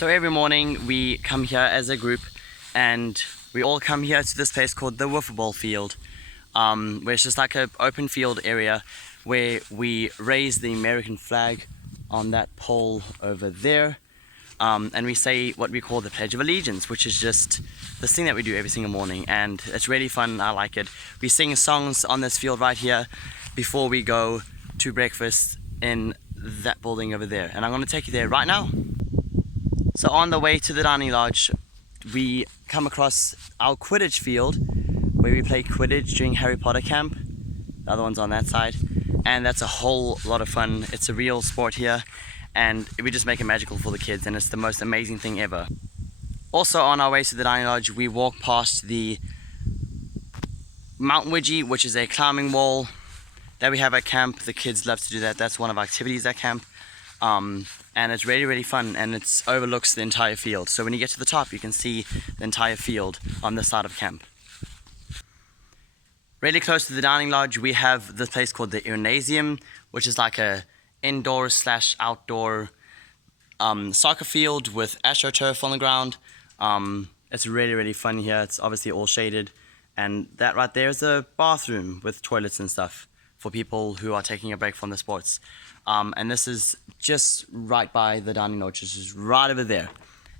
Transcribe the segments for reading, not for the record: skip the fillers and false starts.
So every morning we come here as a group and we all come here to this place called the wiffle ball field, where it's just like an open field area where we raise the American flag on that pole over there, and we say what we call the Pledge of Allegiance, which is just this thing that we do every single morning, and it's really fun. I like it. We sing songs on this field right here before we go to breakfast in that building over there, and I'm going to take you there right now. So on the way to the dining lodge, we come across our Quidditch field where we play Quidditch during Harry Potter camp. The other one's on that side, and that's a whole lot of fun. It's a real sport here, and we just make it magical for the kids, and it's the most amazing thing ever. Also on our way to the dining lodge, we walk past the Mount Widgie, which is a climbing wall that we have at camp. The kids love to do that. That's one of our activities at camp. And it's really fun, and it overlooks the entire field. So when you get to the top, you can see the entire field on this side of camp. Really close to the dining lodge, we have this place called the Gymnasium, which is like a indoor/outdoor soccer field with astroturf on the ground. It's really fun here. It's obviously all shaded, and that right there is a bathroom with toilets and stuff for people who are taking a break from the sports. And this is just right by the dining lodge, which is right over there.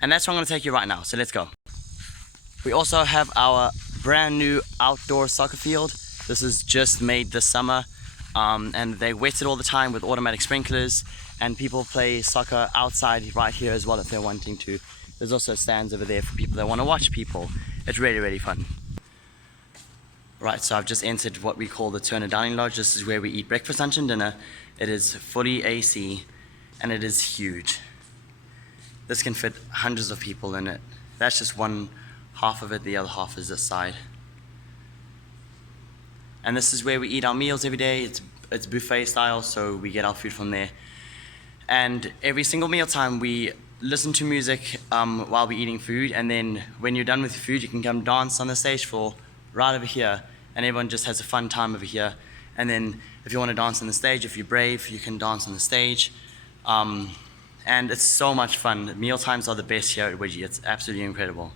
And that's where I'm going to take you right now, so let's go. We also have our brand new outdoor soccer field. This is just made this summer, and they wet it all the time with automatic sprinklers, and people play soccer outside right here as well if they're wanting to. There's also stands over there for people that want to watch people. It's really fun. Right, so I've just entered what we call the Turner Dining Lodge. This is where we eat breakfast, lunch and dinner. It is fully AC, and it is huge. This can fit hundreds of people in it. That's just one half of it, the other half is this side. And this is where we eat our meals every day. It's buffet style, so we get our food from there. And every single meal time we listen to music while we're eating food, and then when you're done with your food, you can come dance on the stage floor right over here, and everyone just has a fun time over here. And then if you want to dance on the stage, if you're brave, you can dance on the stage. And it's so much fun. Meal times are the best here at Widgie. It's absolutely incredible.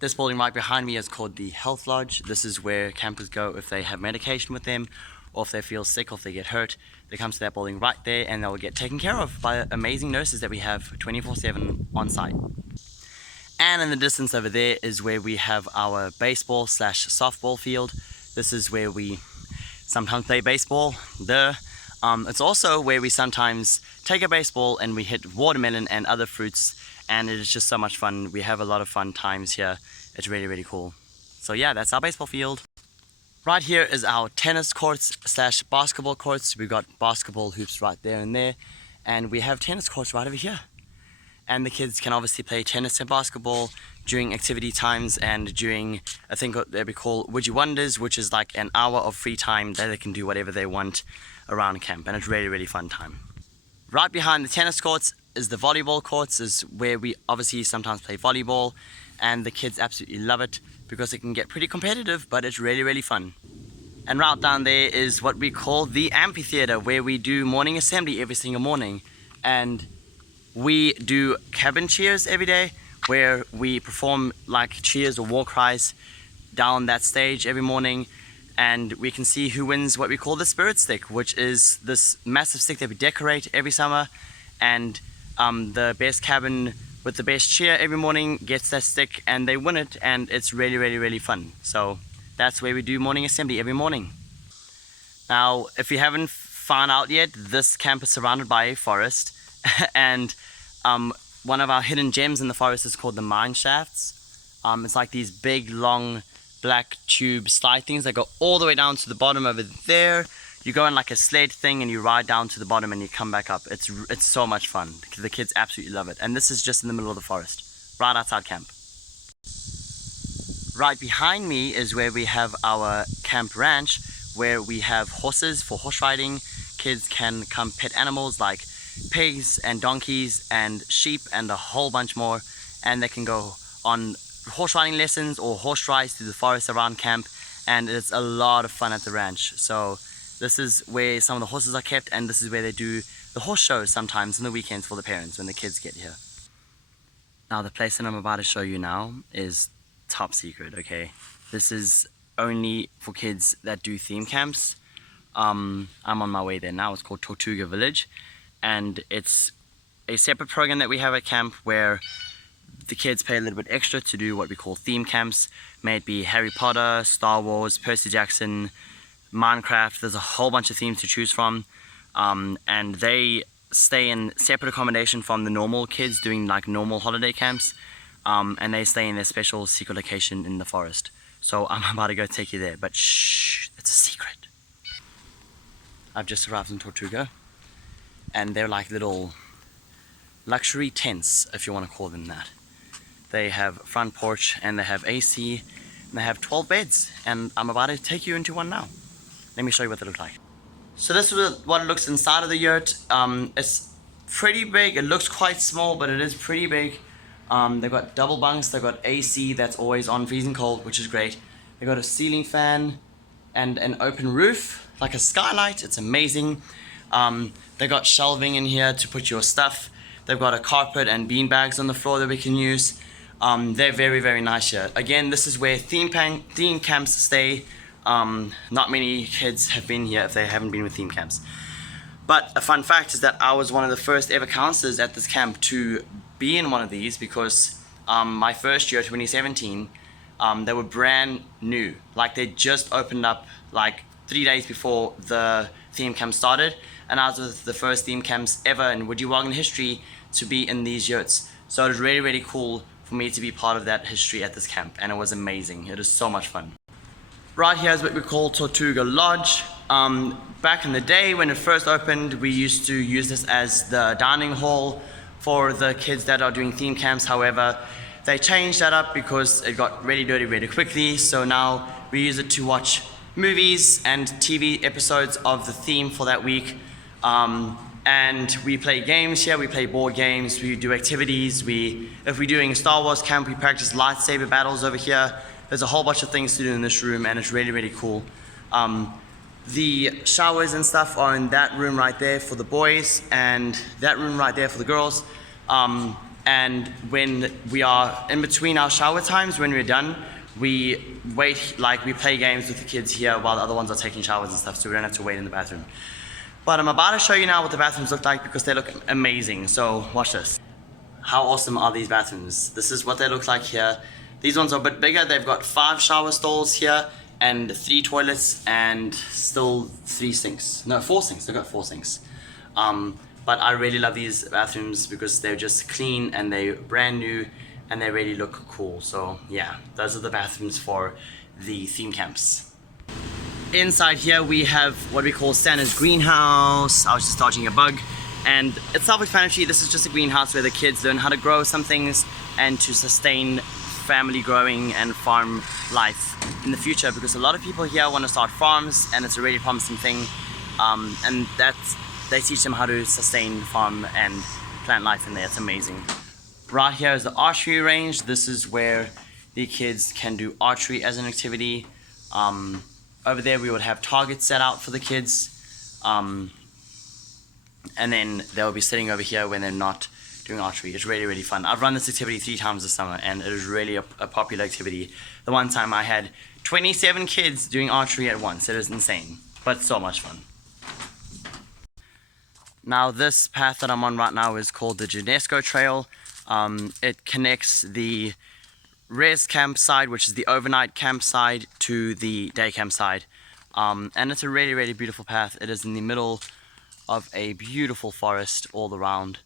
This building right behind me is called the Health Lodge. This is where campers go if they have medication with them, or if they feel sick, or if they get hurt. They come to that building right there, and they'll get taken care of by amazing nurses that we have 24/7 on site. And in the distance over there is where we have our baseball/softball field. This is where we sometimes play baseball. It's also where we sometimes take a baseball and we hit watermelon and other fruits, and it is just so much fun. We have a lot of fun times here. It's really cool. So yeah, that's our baseball field. Right here is our tennis courts/basketball courts. We've got basketball hoops right there and there, and we have tennis courts right over here. And the kids can obviously play tennis and basketball during activity times and during a thing that we call Widjiwagan, which is like an hour of free time that they can do whatever they want around camp, and it's really fun time. Right behind the tennis courts is the volleyball courts, is where we obviously sometimes play volleyball, and the kids absolutely love it because it can get pretty competitive, but it's really fun. And right down there is what we call the amphitheater, where we do morning assembly every single morning, and we do cabin cheers every day, where we perform like cheers or war cries down that stage every morning, and we can see who wins what we call the spirit stick, which is this massive stick that we decorate every summer, and the best cabin with the best cheer every morning gets that stick, and they win it, and it's really fun. So that's where we do morning assembly every morning. Now, if you haven't found out yet, this camp is surrounded by a forest, and one of our hidden gems in the forest is called the mine shafts. It's like these big long black tube slide things that go all the way down to the bottom over there. You go in like a sled thing and you ride down to the bottom and you come back up. It's so much fun. The kids absolutely love it. And this is just in the middle of the forest, right outside camp. Right behind me is where we have our camp ranch, where we have horses for horse riding. Kids can come pet animals like pigs and donkeys and sheep and a whole bunch more, and they can go on horse riding lessons or horse rides through the forest around camp, and it's a lot of fun at the ranch. So this is where some of the horses are kept, and this is where they do the horse shows sometimes on the weekends for the parents when the kids get here. Now the place that I'm about to show you now is top secret, okay? This is only for kids that do theme camps. I'm on my way there now. It's called Tortuga Village, and it's a separate program that we have at camp where the kids pay a little bit extra to do what we call theme camps. May it be Harry Potter, Star Wars, Percy Jackson, Minecraft. There's a whole bunch of themes to choose from, and they stay in separate accommodation from the normal kids doing like normal holiday camps, and they stay in their special secret location in the forest. So I'm about to go take you there, but shh, it's a secret. I've just arrived in Tortuga, and they're like little luxury tents, if you want to call them that. They have front porch, and they have AC, and they have 12 beds, and I'm about to take you into one now. Let me show you what they look like. So this is what it looks inside of the yurt. It's pretty big. It looks quite small, but it is pretty big. They've got double bunks, they've got AC that's always on freezing cold, which is great. They've got a ceiling fan and an open roof, like a skylight. It's amazing. They've got shelving in here to put your stuff. They've got a carpet and bean bags on the floor that we can use. They're very, very nice here. Again, this is where theme camps stay. Not many kids have been here if they haven't been with theme camps. But a fun fact is that I was one of the first ever counselors at this camp to be in one of these, because my first year, 2017, they were brand new. Like they just opened up like 3 days before the theme camp started, and I was the first theme camps ever in Widjiwagan history to be in these yurts. So it was really, really cool for me to be part of that history at this camp, and it was amazing. It was so much fun. Right here is what we call Tortuga Lodge. Back in the day when it first opened, we used to use this as the dining hall for the kids that are doing theme camps. However, they changed that up because it got really dirty really quickly. So now we use it to watch movies and TV episodes of the theme for that week. And we play games here, we play board games, we do activities. If we're doing a Star Wars camp, we practice lightsaber battles over here. There's a whole bunch of things to do in this room, and it's really, really cool. The showers and stuff are in that room right there for the boys, and that room right there for the girls. And when we are in between our shower times, when we're done, we wait, like we play games with the kids here while the other ones are taking showers and stuff, so we don't have to wait in the bathroom. But I'm about to show you now what the bathrooms look like, because they look amazing. So watch this. How awesome are these bathrooms? This is what they look like here. These ones are a bit bigger. They've got 5 shower stalls here and 3 toilets and still 3 sinks. No, 4 sinks. They've got 4 sinks. But I really love these bathrooms because they're just clean and they're brand new and they really look cool. So yeah, those are the bathrooms for the theme camps. Inside here we have what we call Santa's greenhouse. I was just dodging a bug, and it's self-explanatory. This is just a greenhouse where the kids learn how to grow some things and to sustain family growing and farm life in the future, because a lot of people here want to start farms and it's a really promising thing, and they teach them how to sustain farm and plant life in there. It's amazing. Right here is the archery range. This is where the kids can do archery as an activity. Over there we would have targets set out for the kids, and then they'll be sitting over here when they're not doing archery. It's really, really fun. I've run this activity 3 times this summer, and it is really a popular activity. The one time I had 27 kids doing archery at once. It is insane, but so much fun. Now this path that I'm on right now is called the UNESCO Trail. It connects the res campsite, which is the overnight campsite, to the day campsite, and it's a really, really beautiful path. It is in the middle of a beautiful forest all around,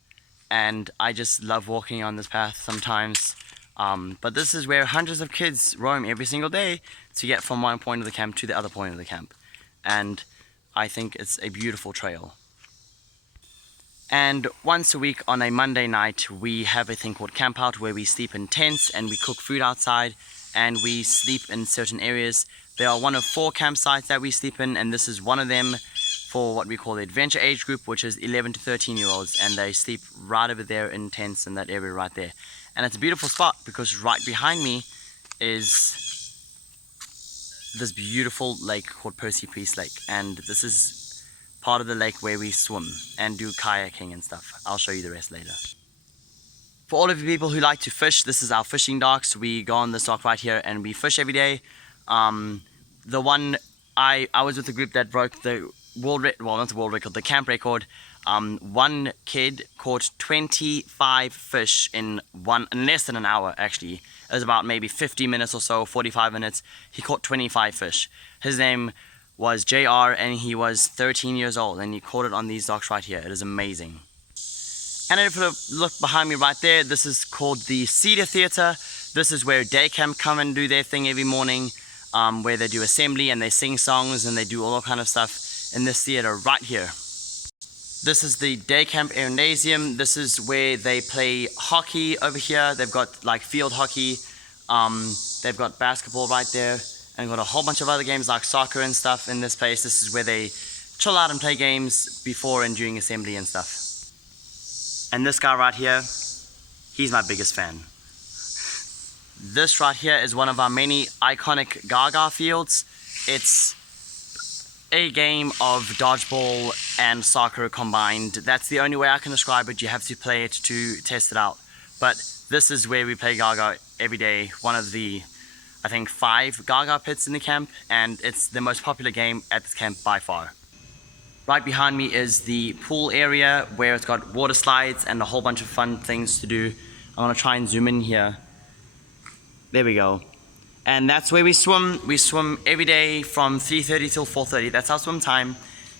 and I just love walking on this path sometimes, but this is where hundreds of kids roam every single day to get from one point of the camp to the other point of the camp, and I think it's a beautiful trail. And once a week on a Monday night, we have a thing called camp out, where we sleep in tents and we cook food outside and we sleep in certain areas. There are one of 4 campsites that we sleep in, and this is one of them for what we call the adventure age group, which is 11 to 13-year-olds, and they sleep right over there in tents in that area right there. And it's a beautiful spot because right behind me is this beautiful lake called Percy Priest Lake, and this is part of the lake where we swim and do kayaking and stuff. I'll show you the rest later. For all of you people who like to fish, this is our fishing docks. We go on this dock right here and we fish every day. The one I was with the group that broke the not the world record, the camp record. One kid caught 25 fish in less than an hour. Actually, it was about maybe 50 minutes or so, 45 minutes. He caught 25 fish. His name was JR, and he was 13 years old, and he caught it on these docks right here. It is amazing. And if you look behind me right there, this is called the Cedar Theatre. This is where day camp come and do their thing every morning, where they do assembly and they sing songs and they do all kind of stuff in this theatre right here. This is the day camp gymnasium. This is where they play hockey over here. They've got like field hockey. They've got basketball right there, and got a whole bunch of other games like soccer and stuff in this place. This is where they chill out and play games before and during assembly and stuff. And this guy right here, he's my biggest fan. This right here is one of our many iconic gaga fields. It's a game of dodgeball and soccer combined. That's the only way I can describe it. You have to play it to test it out. But this is where we play gaga every day. One of the, I think, 5 gaga pits in the camp, and it's the most popular game at this camp by far. Right behind me is the pool area where it's got water slides and a whole bunch of fun things to do. I'm gonna try and zoom in here. There we go. And that's where we swim. We swim every day from 3:30 till 4:30. That's our swim time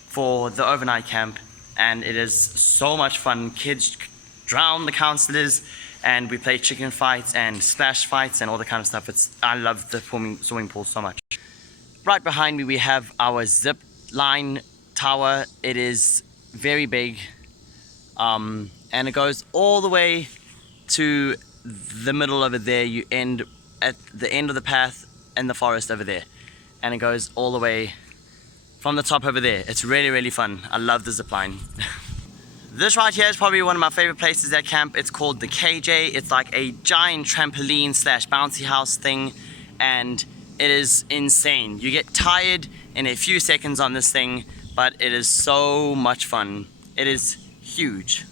for the overnight camp. And it is so much fun. Kids drown the counselors, and we play chicken fights and splash fights and all that kind of stuff. I love the swimming pool so much. Right behind me we have our zip line tower. It is very big, and it goes all the way to the middle over there. You end at the end of the path in the forest over there, and it goes all the way from the top over there. It's really, really fun. I love the zip line. This right here is probably one of my favorite places at camp. It's called the KJ. It's like a giant trampoline slash bouncy house thing, and it is insane. You get tired in a few seconds on this thing, but it is so much fun. It is huge.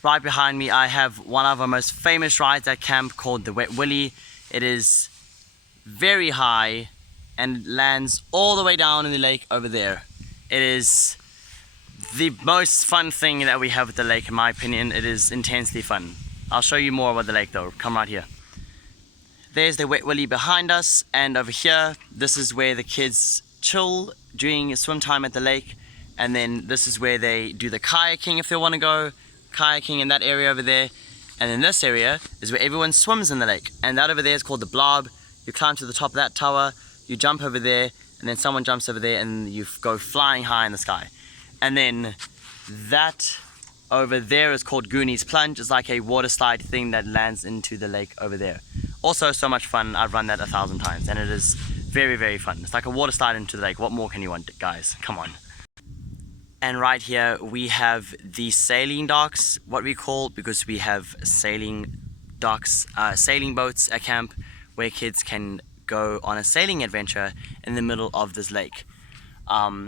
Right behind me I have one of our most famous rides at camp called the Wet Willy. It is very high and lands all the way down in the lake over there. It is the most fun thing that we have at the lake, in my opinion. It is intensely fun. I'll show you more about the lake though. Come right here. There's the Wet Willy behind us, and over here, this is where the kids chill during swim time at the lake. And then this is where they do the kayaking if they want to go kayaking in that area over there. And then this area is where everyone swims in the lake, and that over there is called the blob. You climb to the top of that tower, you jump over there, and then someone jumps over there and you go flying high in the sky. And then that over there is called Goonies Plunge. It's like a water slide thing that lands into the lake over there. Also so much fun. I've run that 1,000 times, and it is very, very fun. It's like a water slide into the lake. What more can you want, guys? Come on. And right here we have the sailing docks, what we call, because we have sailing docks, sailing boats at camp where kids can go on a sailing adventure in the middle of this lake.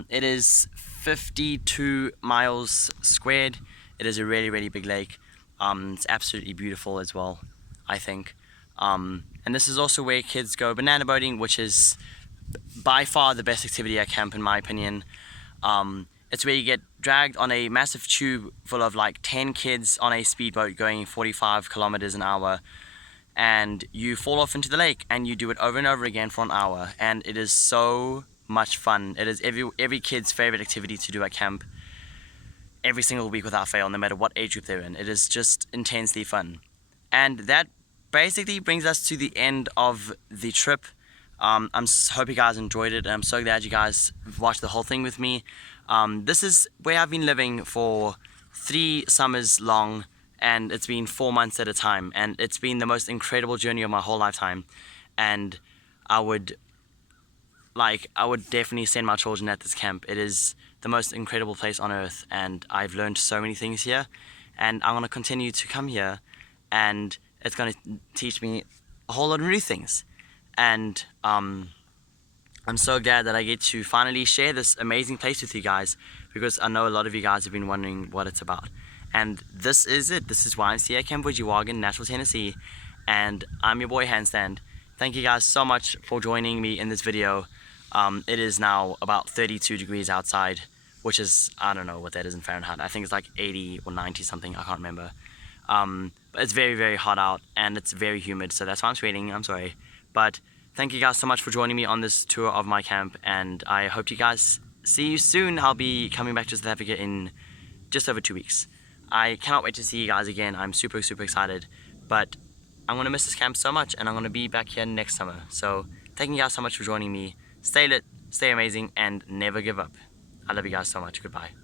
It is 52 miles squared. It is a really, really big lake. It's absolutely beautiful as well, I think. And this is also where kids go banana boating, which is by far the best activity at camp in my opinion. It's where you get dragged on a massive tube full of like 10 kids on a speedboat going 45 kilometers an hour, and you fall off into the lake and you do it over and over again for an hour, and it is so much fun. It is every kid's favorite activity to do at camp every single week without fail, no matter what age group they're in. It is just intensely fun. And that basically brings us to the end of the trip. Hope you guys enjoyed it, and I'm so glad you guys watched the whole thing with me. This is where I've been living for 3 summers long, and it's been 4 months at a time, and it's been the most incredible journey of my whole lifetime. And I would definitely send my children at this camp. It is the most incredible place on earth, and I've learned so many things here, and I'm going to continue to come here, and it's going to teach me a whole lot of new things. And I'm so glad that I get to finally share this amazing place with you guys, because I know a lot of you guys have been wondering what it's about. And this is it. This is YMCA Camp Widjiwagan, Nashville, Tennessee. And I'm your boy Handstand. Thank you guys so much for joining me in this video. It is now about 32 degrees outside, which is, I don't know what that is in Fahrenheit. I think it's like 80 or 90 something, I can't remember. But it's very, very hot out and it's very humid, so that's why I'm sweating, I'm sorry. But thank you guys so much for joining me on this tour of my camp, and I hope you guys see you soon. I'll be coming back to South Africa in just over 2 weeks. I cannot wait to see you guys again. I'm super, super excited. But I'm going to miss this camp so much, and I'm going to be back here next summer. So thank you guys so much for joining me. Stay lit, stay amazing, and never give up. I love you guys so much. Goodbye.